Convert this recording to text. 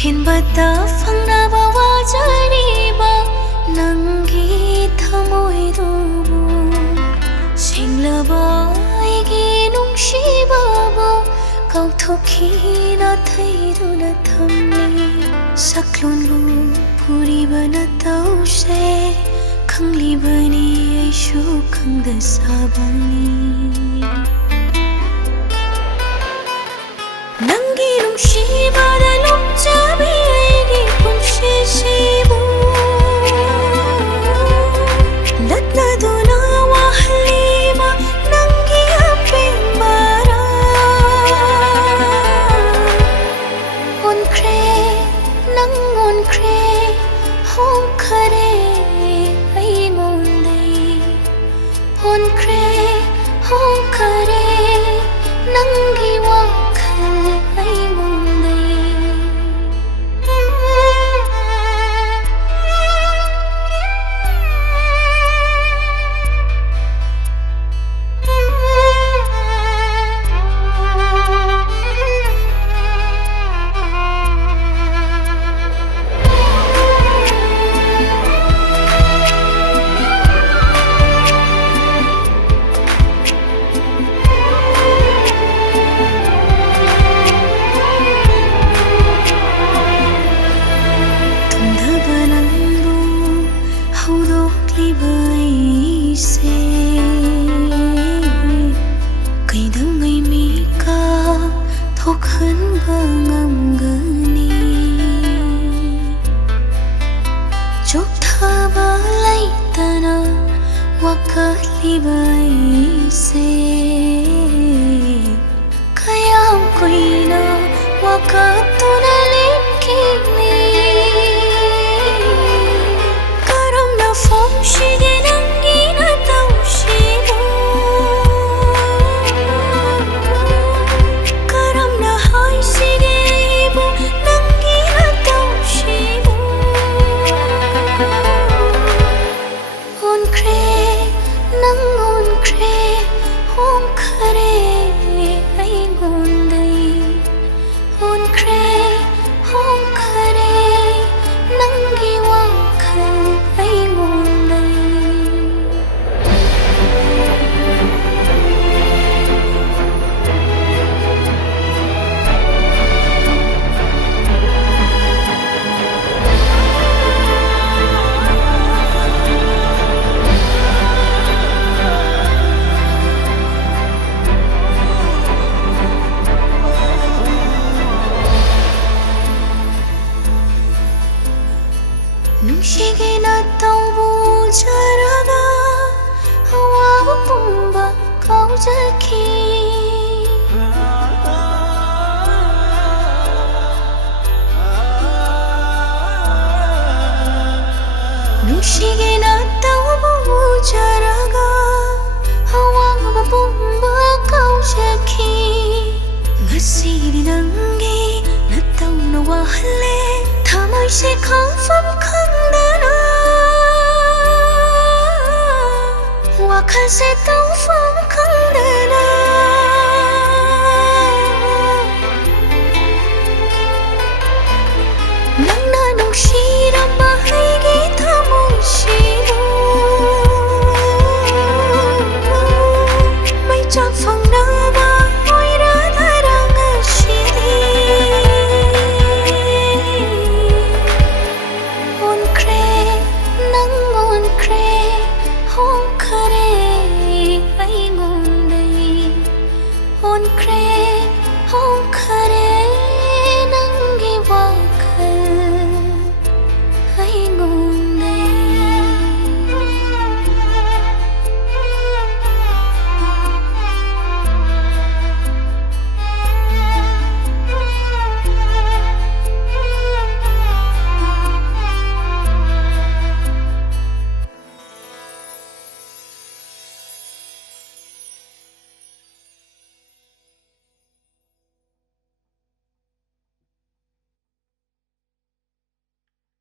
ꯍꯦꯟꯕꯇ ꯐꯪꯅꯕ ꯋꯥꯖꯔꯤꯕ ꯅꯪꯒꯤ ꯊꯃꯣꯏꯗꯨꯕꯨ ꯁꯦꯡꯂꯕ ꯑꯩꯒꯤ ꯅꯨꯡꯁꯤꯕꯕꯨ ꯀꯥꯎꯊꯣꯛꯈꯤꯅ ꯊꯩꯗꯨꯅ ꯊꯝꯂꯤ ꯁꯛꯂꯣꯟꯕꯨ ꯄꯨꯔꯤꯕ ꯅꯇꯧꯁꯦ ꯈꯪꯂꯤꯕꯅꯤ ꯑꯩꯁꯨ ꯈꯪꯗ ꯁꯥꯕꯅꯤ ꯅꯪꯒꯤ ꯅꯨꯡꯁꯤꯕꯗ ꯂꯨꯞꯆꯕꯤ ꯑꯩꯒꯤ ꯄꯨꯟꯁꯤꯁꯤꯕꯨ ꯂꯠꯅꯗꯨꯅ ꯋꯥꯍꯜꯂꯤꯕ ꯅꯪꯒꯤ ꯑꯄꯦꯟꯕꯔꯥ ꯑꯣꯟꯈ꯭ꯔꯦ ꯅꯪ ꯑꯣꯟꯈ꯭ꯔꯦ ꯍꯣꯡꯈꯔꯦ ꯑꯩꯉꯣꯟꯗꯩ ꯑꯣꯟꯈ꯭ꯔꯦ ꯍꯣꯡꯈꯔꯦ ꯅꯪꯒꯤ ꯋꯥꯈꯜ ꯑꯩꯉꯣꯟꯗꯩ ꯀꯩꯗꯧꯉꯩ ꯃꯤꯀꯞ ꯊꯣꯛꯍꯟꯕ ꯉꯝꯒꯅꯤ ꯆꯣꯛꯊꯕ ꯂꯩꯇꯅ ꯋꯥꯀꯠꯂꯤꯕ ꯑꯩꯁꯦ ꯀꯌꯥꯝ ꯀꯨꯏꯅ ꯋꯥꯀꯠꯇꯨꯅ ꯂꯦꯞꯈꯤꯅꯤ ꯀꯔꯝꯅ ꯐꯣꯡꯁꯤꯒꯦ ꯅꯪꯒꯤ ꯅꯇꯧꯁꯤꯕꯨ ꯀꯔꯝꯅ ꯍꯥꯏꯁꯤꯒꯦ ꯑꯩꯕꯨ ꯅꯪꯒꯤ ꯅꯇꯧꯁꯤꯕꯨ ꯑꯣꯟꯈ꯭ꯔꯦ ꯅꯪ ꯑꯣꯟꯈ꯭ꯔꯦ ꯍꯣꯡꯈꯔꯦ ꯑꯩꯉꯣꯟꯗꯩ ꯑꯣꯟꯈ꯭ꯔꯦ ꯍꯣꯡꯈꯔꯦ ꯅꯪꯒꯤ ꯋꯥꯈꯜ ꯑꯩꯉꯣꯟꯗꯩ ꯅꯨꯡꯁꯤꯒꯤ ꯅꯇꯧꯕꯨ ꯎꯖꯔꯒ ꯑꯋꯥꯕ ꯄꯨꯝꯕ ꯀꯥꯎꯖꯈꯤ ꯅꯨꯡꯁꯤꯒꯤ ꯅꯇꯧꯕꯨ ꯎꯖꯔꯒ ꯑꯋꯥꯕ ꯄꯨꯝꯕ ꯀꯥꯎꯖꯈꯤ ꯉꯁꯤꯗꯤ ꯅꯪꯒꯤ ꯅꯇꯧꯅ ꯋꯥꯍꯜꯂꯦ ꯊꯃꯣꯏꯁꯦ